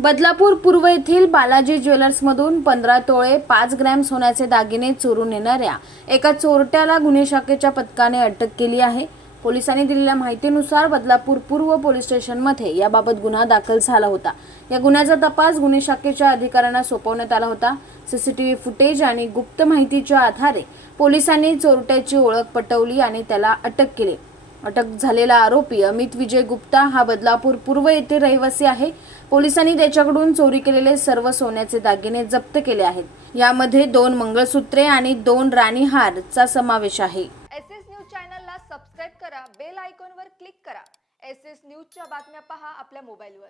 बदलापूर पूर्व येथील बालाजी ज्वेलर्समधून पंधरा तोळे पाच ग्रॅम सोन्याचे दागिने चोरून नेणाऱ्या एका चोरट्याला गुन्हे शाखेच्या पथकाने अटक केली आहे. पोलिसांनी दिलेल्या माहितीनुसार बदलापूर पूर्व पोलीस स्टेशनमध्ये याबाबत गुन्हा दाखल झाला होता. या गुन्ह्याचा तपास गुन्हे शाखेच्या अधिकाऱ्यांना सोपवण्यात आला होता. सीसीटीव्ही फुटेज आणि गुप्त माहितीच्या आधारे पोलिसांनी चोरट्याची ओळख पटवली आणि त्याला अटक केली. अटक झालेला आरोपी अमित विजय गुप्ता हा बदलापूर पूर्व येथे रहिवासी आहे. पोलिसांनी त्याच्याकडून चोरी केलेले सर्व सोन्याचे दागिने जप्त केले आहेत. यामध्ये दोन मंगळसूत्रे आणि दोन राणीहारचा समावेश आहे. एस एस न्यूज चॅनलला सबस्क्राईब करा बेल आयकॉनवर क्लिक करा. एस एस न्यूजच्या बातम्या पहा आपल्या मोबाईलवर.